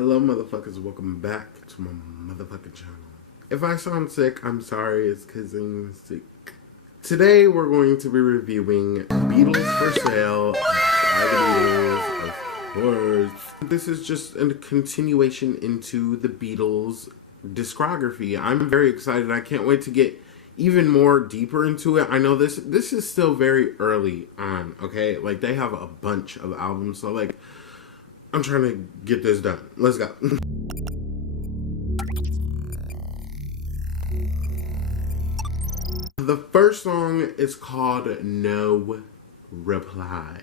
Hello motherfuckers, welcome back to my motherfucking channel. If I sound sick, I'm sorry, it's cause I'm sick. Today we're going to be reviewing Beatles for Sale by the Beatles, of course. This is just a continuation into the Beatles discography. I'm very excited, I can't wait to get even more deeper into it. I know this is still very early on, okay? Like they have a bunch of albums, so like I'm trying to get this done. Let's go. The first song is called No Reply.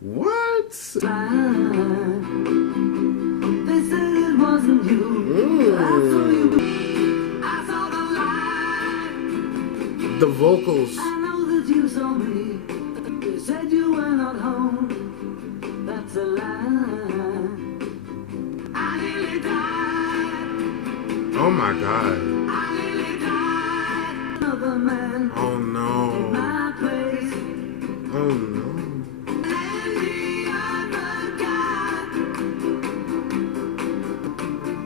What? They said it wasn't you. I saw the light. The vocals. I know that you saw me. They said you were not home. That's a lie. I nearly died. Oh my god. I nearly died. Another man. Oh no. In my place. Oh no. And the other guy.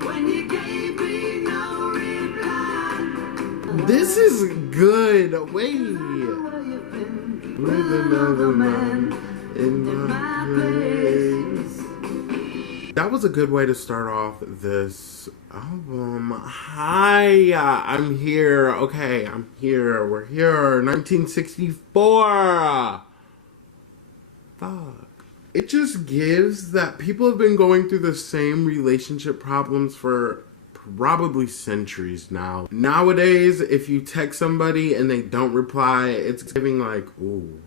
When you gave me no reply. This is good. Wait. Where you've been With another man in my place. That was a good way to start off this album. Hi, I'm here. Okay, I'm here. We're here. 1964. Fuck. It just gives that people have been going through the same relationship problems for probably centuries now. Nowadays, if you text somebody and they don't reply, it's giving like, ooh,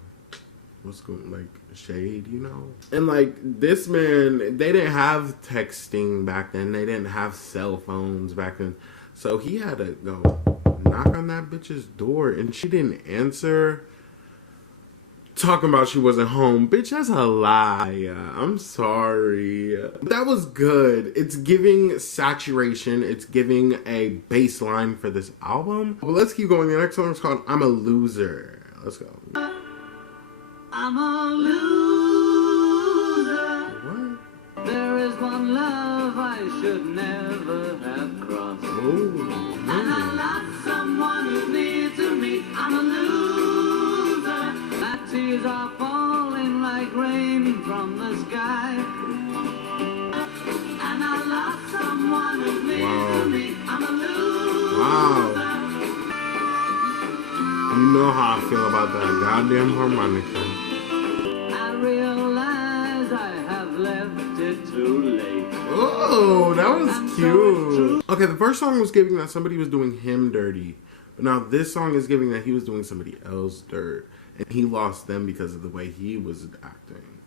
what's going, like, shade, you know? And like, this man, they didn't have texting back then. They didn't have cell phones back then. So he had to go knock on that bitch's door and she didn't answer. Talking about she wasn't home. Bitch, that's a lie. I'm sorry. That was good. It's giving saturation. It's giving a baseline for this album. Well, let's keep going. The next song is called I'm a Loser. Let's go. I'm a loser. What? There is one love I should never have crossed. Oh, And I lost someone who's near to me. I'm a loser. My tears are falling like rain from the sky. And I lost someone who's near to me. I'm a loser. Wow. You know how I feel about that goddamn harmonica. I realize I have left it too late. Oh, that was cute. Okay, the first song was giving that somebody was doing him dirty. But now this song is giving that he was doing somebody else dirt. And he lost them because of the way he was acting.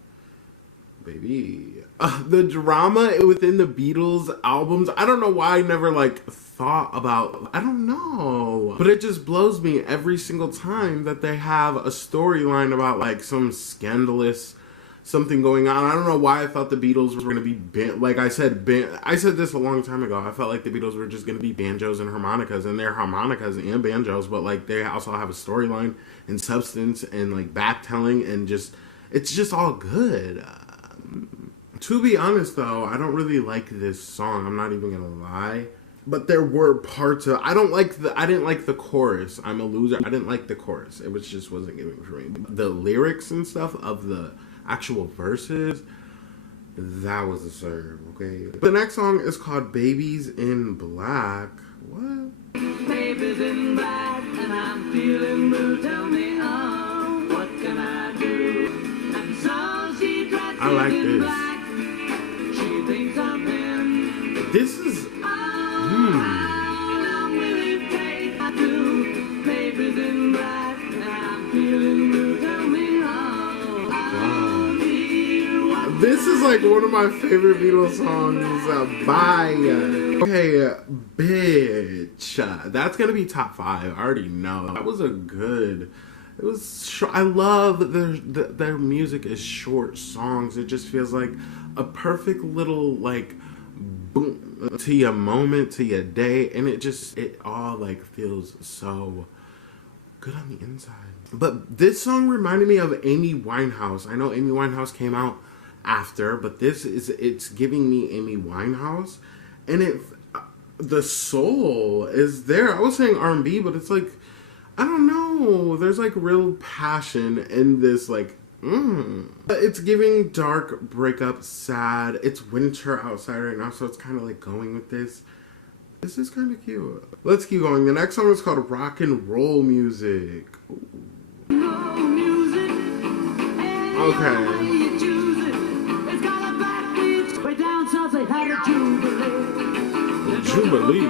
Baby. The drama within the Beatles albums, I don't know why I never like thought about, I don't know. But it just blows me every single time that they have a storyline about like some scandalous something going on. I don't know why I thought the Beatles were going to be, like I said this a long time ago. I felt like the Beatles were just going to be banjos and harmonicas, and they're harmonicas and banjos, but like they also have a storyline and substance and like backtelling and just, it's just all good. To be honest though, I don't really like this song. I'm not even gonna lie. But there were parts of, I didn't like the chorus. I'm a loser. I didn't like the chorus. It just wasn't giving for me. The lyrics and stuff of the actual verses, that was a serve, okay? The next song is called Babies in Black. What? Babies in black and I'm feeling blue. Tell me, oh, what can I do? And so she dresses I like in this. black. She thinks of him. This is, How long will it take to do? Babies in black and I'm feeling blue. Tell me, oh, dear, what this is like one of my favorite Beatles songs. Bye. Okay, bitch. That's gonna be top 5. I already know. That was a good. It was. I love their music is short songs. It just feels like a perfect little like boom to your moment, to your day, and it all like feels so good on the inside. But this song reminded me of Amy Winehouse. I know Amy Winehouse came out after, but it's giving me Amy Winehouse, and the soul is there. I was saying R&B, but it's like, I don't know, there's like real passion in this, like, It's giving dark, breakup, sad. It's winter outside right now, so it's kind of like going with this. This is kind of cute. Let's keep going. The next song is called Rock and Roll Music. Okay. Jubilee.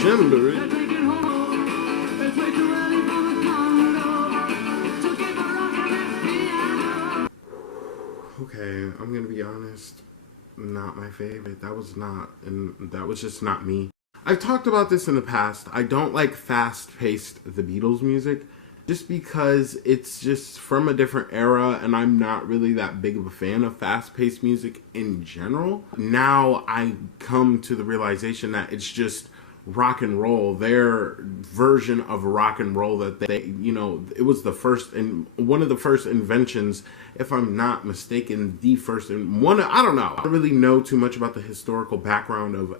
Jamboree. Okay, I'm gonna be honest. Not my favorite. That was just not me. I've talked about this in the past. I don't like fast-paced The Beatles music just because it's just from a different era, and I'm not really that big of a fan of fast-paced music in general. Now I come to the realization that it's just rock and roll, their version of rock and roll, that they, it was the first and one of the first inventions, if I'm not mistaken, the first and one, I don't know. I don't really know too much about the historical background of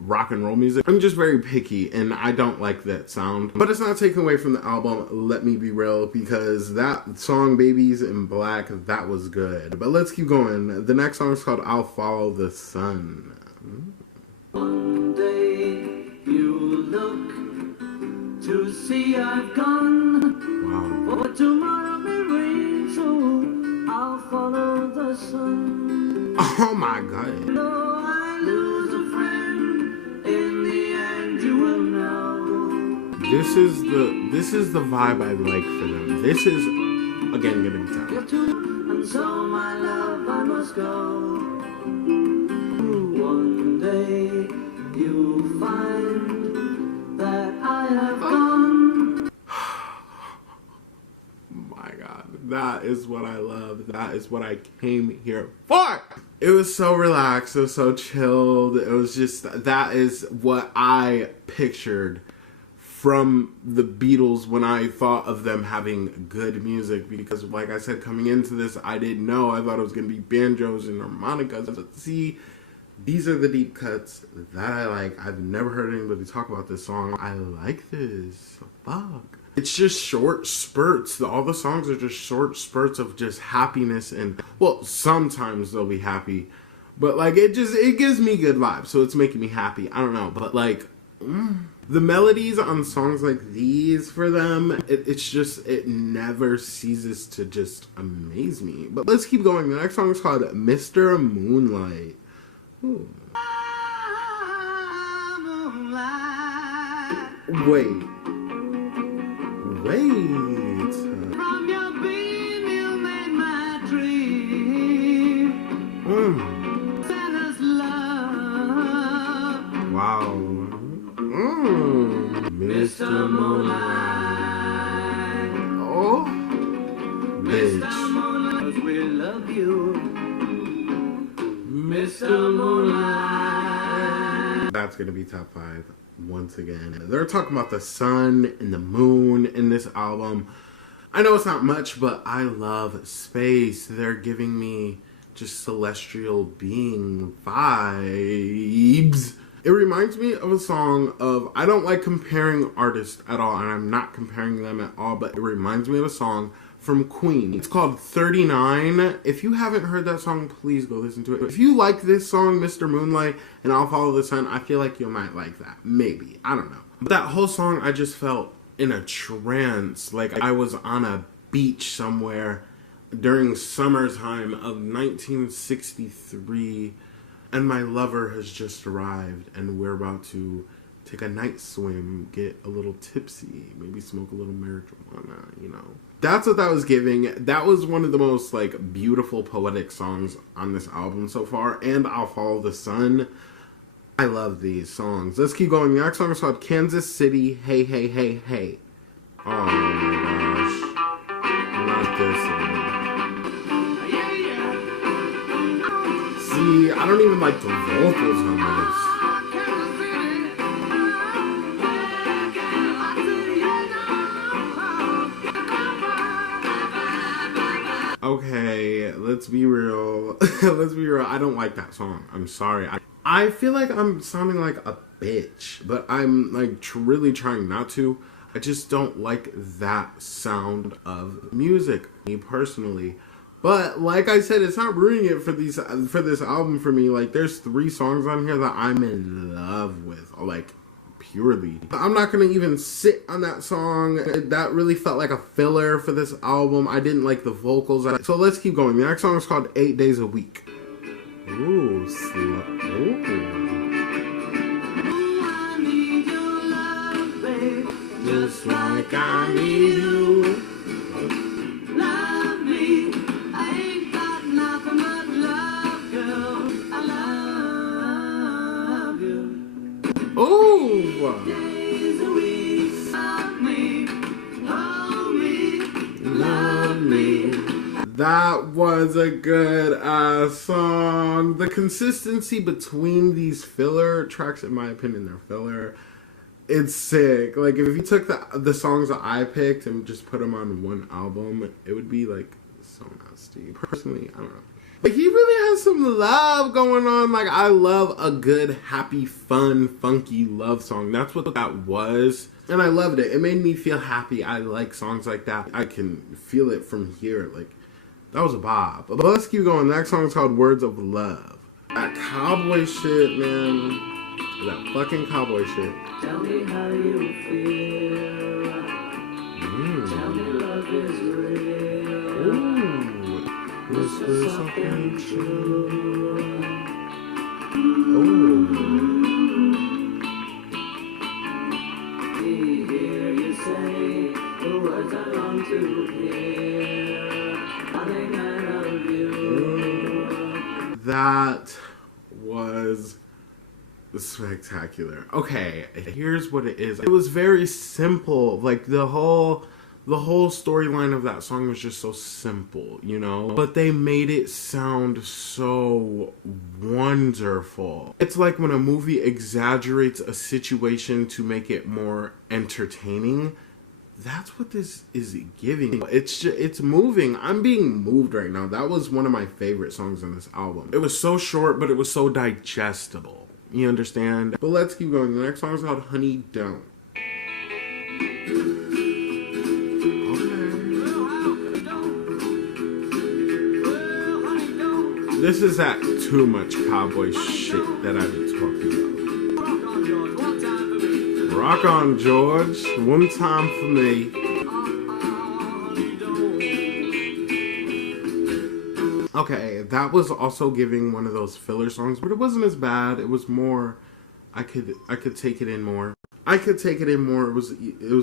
rock and roll music. I'm just very picky and I don't like that sound. But it's not taken away from the album, let me be real, because that song, Babies in Black, that was good. But let's keep going. The next song is called I'll Follow the Sun. One day you look to see I've gone. Wow. For tomorrow may rain, so I'll follow the sun. Oh my god. Though I lose a friend, in the end you will know. This is the vibe I like for them. This is, again, gonna be tough. And so my love I must go. One day you'll find that I have gone. My god, that is what I love. That is what I came here for. It was so relaxed, it was so chilled. It was just, that is what I pictured from the Beatles when I thought of them having good music, because like I said, coming into this, I didn't know. I thought it was gonna be banjos and harmonicas, but see, these are the deep cuts that I like. I've never heard anybody talk about this song. I like this. Fuck. It's just short spurts. All the songs are just short spurts of just happiness, and, well, sometimes they'll be happy, but like it gives me good vibes, so it's making me happy. I don't know, but like the melodies on songs like these for them, it never ceases to just amaze me. But let's keep going. The next song is called Mr. Moonlight. Ooh. Wait. From your beam you made my dream. Santa's love. Wow. Mr. Moonlight. Oh. Bitch. Mr. Moonlight, we love you. Mr. Moonlight. That's gonna be top 5 once again. They're talking about the sun and the moon in this album. I know it's not much, but I love space. They're giving me just celestial being vibes. It reminds me of a song of, I don't like comparing artists at all, and I'm not comparing them at all, but it reminds me of a song from Queen. It's called 39. If you haven't heard that song, please go listen to it. If you like this song, Mr. Moonlight, and I'll Follow the Sun, I feel like you might like that. Maybe. I don't know. But that whole song, I just felt in a trance. Like I was on a beach somewhere during summertime of 1963, and my lover has just arrived, and we're about to take a night swim, get a little tipsy, maybe smoke a little marijuana, That's what that was giving. That was one of the most, like, beautiful poetic songs on this album so far, and I'll Follow the Sun. I love these songs. Let's keep going. The next song is called Kansas City, Hey, Hey, Hey, Hey. Oh my gosh. Not this one. See, I don't even like the vocals on this. Okay, Okay, let's be real. Let's be real. I don't like that song. I'm sorry. I feel like I'm sounding like a bitch, but I'm like really trying not to. I just don't like that sound of music, me personally. But like I said, it's not ruining it for this album for me. Like there's 3 songs on here that I'm in love with, like purely. I'm not gonna even sit on that song. That really felt like a filler for this album. I didn't like the vocals. So let's keep going. The next song is called 8 Days a Week. Ooh, slow. Ooh. I need your love, babe, Just like I need you. love me. I ain't got nothing but love, girl. I love you. Ooh. Days a week, love me, hold me, Love me. That was a good song. The consistency between these filler tracks, in my opinion, they're filler. It's sick. Like if you took the songs that I picked and just put them on one album, it would be like so nasty. Personally, I don't know. But he really has some love going on. Like I love a good, happy, fun, funky love song. That's what that was. And I loved it. It made me feel happy. I like songs like that. I can feel it from here. Like that was a bop. But let's keep going. The next song is called Words of Love. That cowboy shit, man. That fucking cowboy shit. tell me how you feel. Tell me love is real. Ooh. Whisper something true. Ooh. Hear you say the words I long to hear. Darling, I love you. That was spectacular. Okay, here's what it is. It was very simple. Like the whole storyline of that song was just so simple, you know? But they made it sound so wonderful. It's like when a movie exaggerates a situation to make it more entertaining. That's what this is giving. It's moving. I'm being moved right now. That was one of my favorite songs on this album. It was so short, but it was so digestible. You understand? But let's keep going. The next song is called Honey Don't. This is that too much cowboy shit that I've been talking about. Rock on, George. One time for me. Okay, that was also giving one of those filler songs, but it wasn't as bad. It was more. I could take it in more. I could take it in more. It was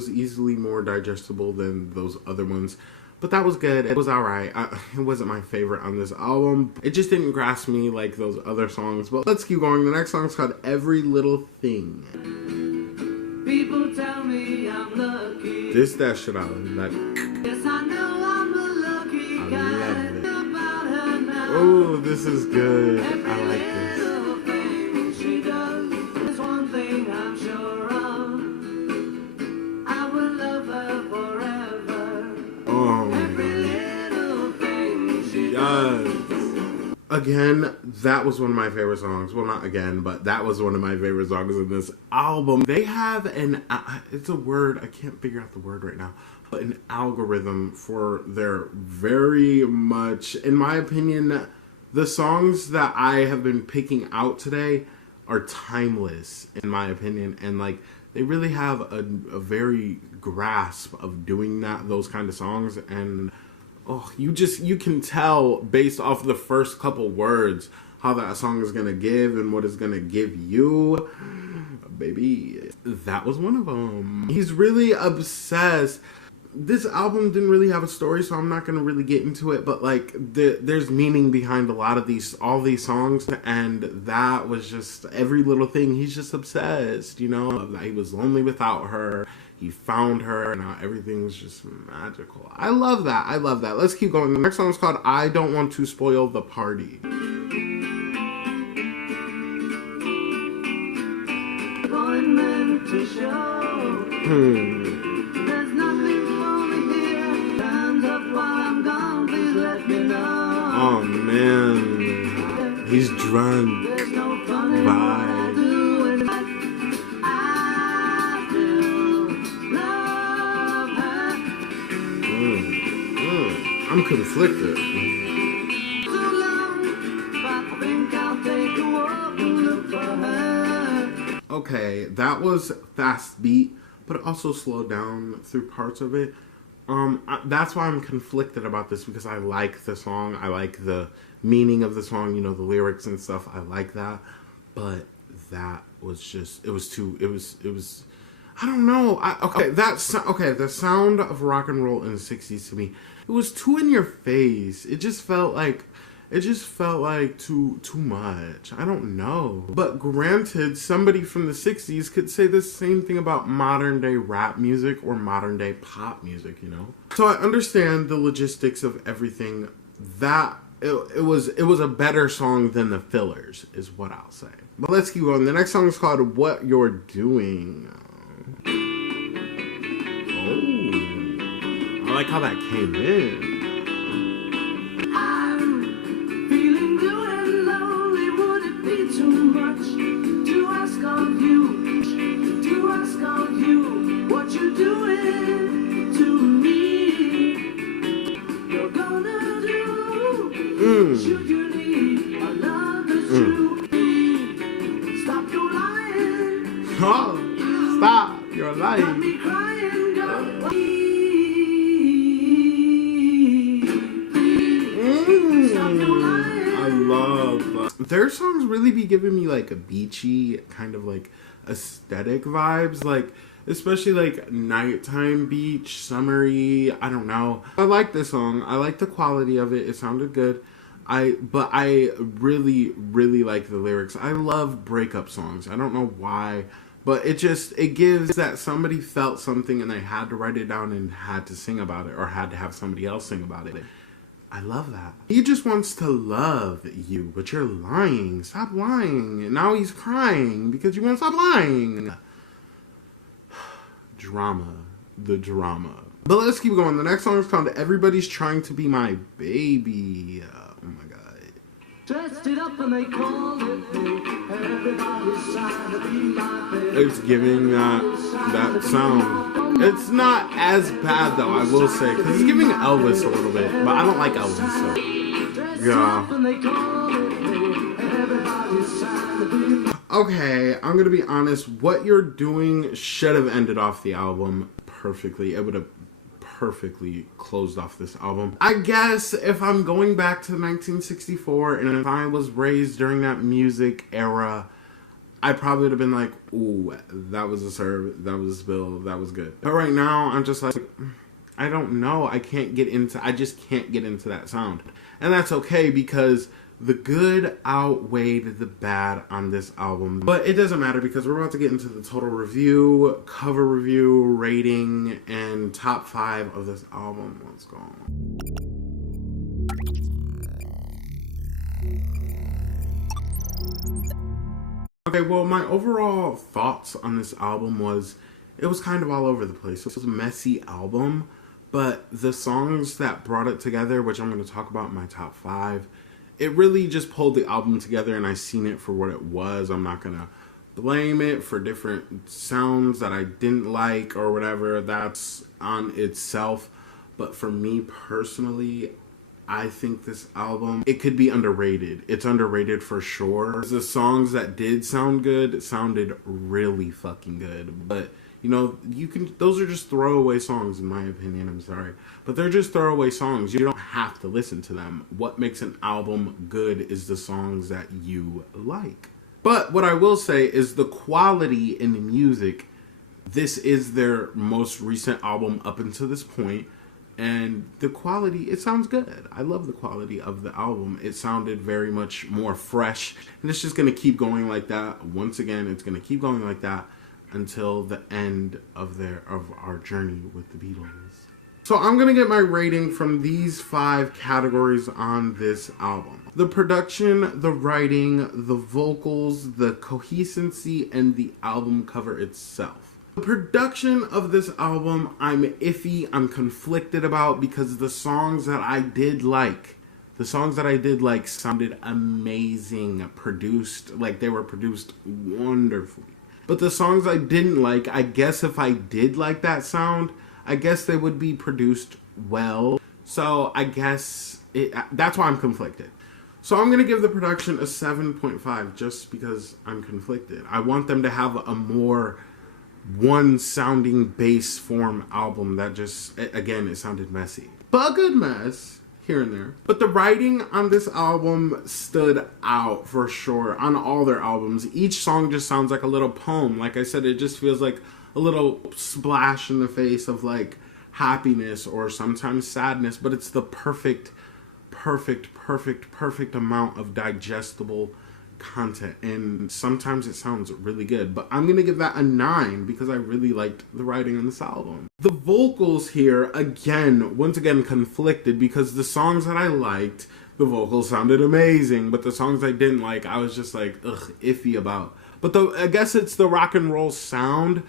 easily more digestible than those other ones. But that was good. It was alright. It wasn't my favorite on this album. It just didn't grasp me like those other songs. But let's keep going. The next song is called Every Little Thing. People tell me I'm lucky. That shit out of like. Yes, I know I'm a lucky guy. About her now. Oh, this is good. I like this. Little thing she does is one thing I'm sure of. I will love her forever. Oh, Every little thing she does. yes. Again, that was one of my favorite songs. Well, not again, but that was one of my favorite songs in this album. They have it's a word, I can't figure out the word right now, but an algorithm for their very much, in my opinion, the songs that I have been picking out today are timeless, in my opinion, and like, they really have a very grasp of doing those kind of songs, and oh, you can tell based off the first couple words how that song is gonna give and what it's gonna give you. Baby, that was one of them. He's really obsessed. This album didn't really have a story, so I'm not gonna really get into it, but like there's meaning behind all these songs, and that was just every little thing. He's just obsessed, you know. He was lonely without her. He found her, and now everything's just magical. I love that. I love that. Let's keep going. The next song is called I Don't Want to Spoil the Party. Appointment to show. There's nothing for me here. Time's up while I'm gone. Please let me know. run There's no fun in what I by. do in life. I still love her. I'm conflicted. Too long, but I think I'll take a walk and look for her. Okay, that was fast beat, but it also slowed down through parts of it. That's why I'm conflicted about this, because I like the song. I like the meaning of the song, you know, the lyrics and stuff. I like that. But that was just, it was, I don't know. The sound of rock and roll in the 60s to me, it was too in your face. It just felt like too much. I don't know. But granted, somebody from the 60s could say the same thing about modern day rap music or modern day pop music, you know? So I understand the logistics of everything. That it was a better song than the fillers, is what I'll say. But let's keep going. The next song is called What You're Doing. Oh, I like how that came in. Feeling blue and lonely, would it be too much to ask of you? To ask of you what you're doing to me? You're gonna do. Should you need a love that's true? Stop your lying. Oh, stop your Got lying. me crying, got me. I love their songs really be giving me like a beachy kind of like aesthetic vibes, like especially like nighttime beach, summery. I don't know. I like this song. I like the quality of it. It sounded good. But I really, really like the lyrics. I love breakup songs. I don't know why, but it gives that somebody felt something and they had to write it down and had to sing about it, or had to have somebody else sing about it. I love that. He just wants to love you, but you're lying. Stop lying. And now he's crying because you won't stop lying. Drama. The drama. But let's keep going. The next song is called Everybody's Trying to Be My Baby. Oh my god. Dressed it up and they call it everybody's trying to be my baby. It's giving that sound. It's not as bad though, I will say, because it's giving Elvis a little bit, but I don't like Elvis, so yeah. Okay, I'm gonna be honest. What You're Doing should have ended off the album perfectly. It would have perfectly closed off this album. I guess if I'm going back to 1964 and if I was raised during that music era, I probably would have been like, ooh, that was a serve, that was a spill, that was good. But right now, I'm just like, I don't know. I just can't get into that sound. And that's okay, because the good outweighed the bad on this album. But it doesn't matter, because we're about to get into the total review, cover review, rating, and top 5 of this album. Let's go. Okay, well, my overall thoughts on this album was, it was kind of all over the place. It was a messy album, but the songs that brought it together, which I'm going to talk about in my top 5, it really just pulled the album together, and I seen it for what it was. I'm not going to blame it for different sounds that I didn't like or whatever. That's on itself. But for me personally, I think this album, it could be underrated. It's underrated for sure. The songs that did sound good sounded really fucking good. But, you know, those are just throwaway songs in my opinion, I'm sorry. But they're just throwaway songs. You don't have to listen to them. What makes an album good is the songs that you like. But what I will say is the quality in the music, this is their most recent album up until this point. And the quality, it sounds good. I love the quality of the album. It sounded very much more fresh. And it's just going to keep going like that. Once again, it's going to keep going like that until the end of our journey with the Beatles. So I'm going to get my rating from these 5 categories on this album. The production, the writing, the vocals, the coherency, and the album cover itself. The production of this album, I'm iffy, I'm conflicted about, because the songs that I did like, The songs that I did like sounded amazing, produced, like they were produced wonderfully. But the songs I didn't like, I guess if I did like that sound, I guess they would be produced well. So I guess that's why I'm conflicted. So I'm going to give the production a 7.5 just because I'm conflicted. I want them to have a more one-sounding bass form album that just, again, it sounded messy. But a good mess here and there. But the writing on this album stood out for sure on all their albums. Each song just sounds like a little poem. Like I said, it just feels like a little splash in the face of like happiness or sometimes sadness, but it's the perfect amount of digestible content, and sometimes it sounds really good. But I'm gonna give that a 9 because I really liked the writing on this album. The vocals here, once again conflicted, because the songs that I liked, the vocals sounded amazing, but the songs I didn't like, I was just like, ugh, iffy about. But I guess it's the rock and roll sound.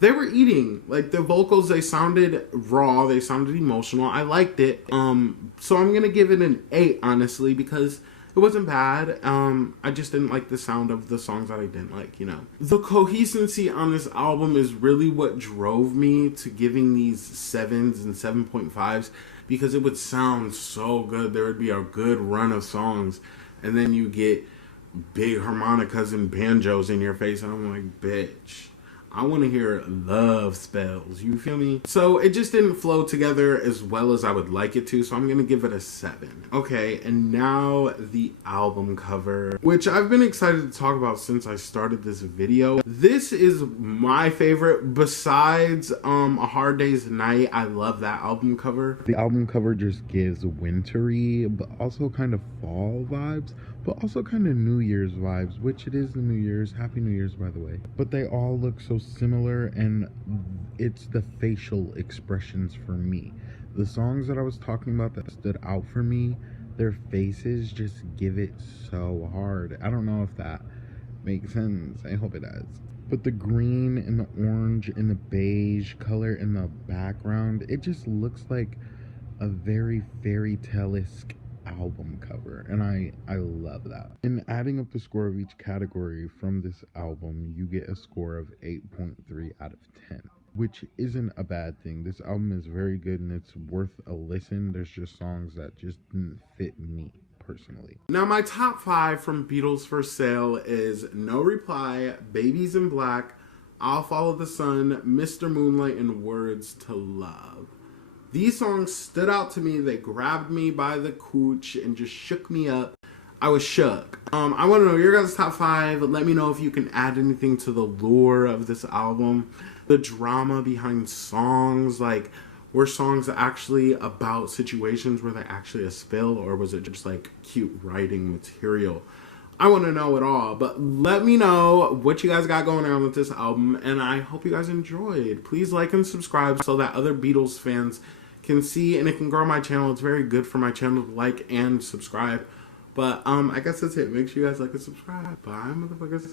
They were eating, like the vocals, they sounded raw, they sounded emotional. I liked it. So I'm gonna give it an 8, honestly, because it wasn't bad. I just didn't like the sound of the songs that I didn't like, you know. The coherency on this album is really what drove me to giving these 7s and 7.5s, because it would sound so good. There would be a good run of songs, and then you get big harmonicas and banjos in your face, and I'm like, bitch, I want to hear love spells, you feel me? So it just didn't flow together as well as I would like it to, so I'm going to give it a 7. Okay, and now the album cover, which I've been excited to talk about since I started this video. This is my favorite besides A Hard Day's Night. I love that album cover. The album cover just gives wintry, but also kind of fall vibes, but also kind of New Year's vibes, which it is the New Year's. Happy New Year's, by the way. But they all look so similar, and it's the facial expressions for me. The songs that I was talking about that stood out for me, their faces just give it so hard. I don't know if that makes sense. I hope it does. But the green and the orange and the beige color in the background, it just looks like a very fairy tale-esque album cover, and I love that. In adding up the score of each category from this album, you get a score of 8.3 out of 10, which isn't a bad thing. This album is very good and it's worth a listen. There's just songs that just didn't fit me personally. Now my top 5 from Beatles for Sale is No Reply, Babies in Black, I'll Follow the Sun, Mr. Moonlight, and Words to Love. These songs stood out to me. They grabbed me by the cooch and just shook me up. I was shook. I want to know your guys' top 5. Let me know if you can add anything to the lore of this album. The drama behind songs, like, were songs actually about situations? Were they actually a spill, or was it just like cute writing material? I want to know it all, but let me know what you guys got going on with this album, and I hope you guys enjoyed. Please like and subscribe so that other Beatles fans can see, and it can grow my channel. It's very good for my channel to like and subscribe. But I guess that's it. Make sure you guys like and subscribe. Bye, motherfuckers.